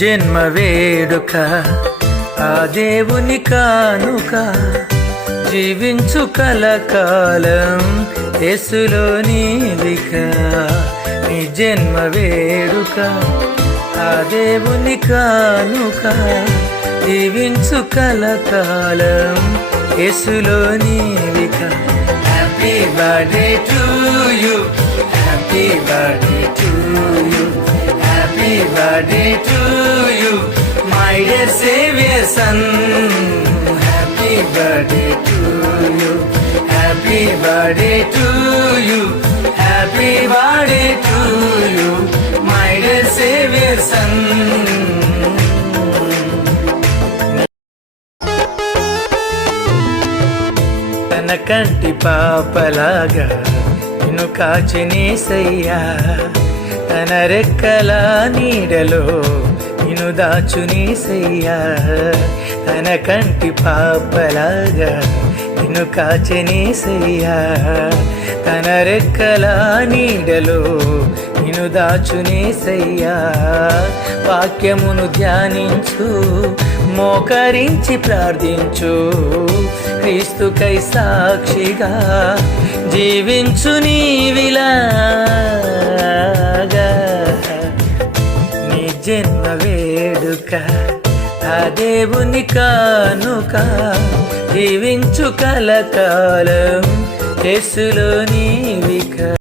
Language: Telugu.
జన్మ వేడుక ఆ దేవుని కానుక జీవించు కలకాలం యేసులో నీవిక. నీ జన్మ వేడుక ఆ దేవుని కానుక జీవించు కలకాలం యేసులో నీవిక. Happy birthday to you, happy birthday to you, happy birthday to you my dear saviour son. Happy birthday to you, happy birthday to you, happy birthday to you my dear saviour son. తన కంటి పాపలాగా నిన్ను కాచినేసయ్యా, తన రెక్కల నీడలో నిన్ను దాచునేసయ్యా. తన కంటి పాపలాగా నిన్ను కాచినేసయ్యా, తన రెక్కల నీడలో నిన్ను దాచునేసయ్యా. వాక్యమును ధ్యానించు, మోకరించి ప్రార్థించు, క్రీస్తుకై సాక్షిగా జీవించు నీవిలాగా. నీ జన్మ వేడుక ఆ దేవుని కానుక జీవించు కలకాలం యేసులో నీవిక.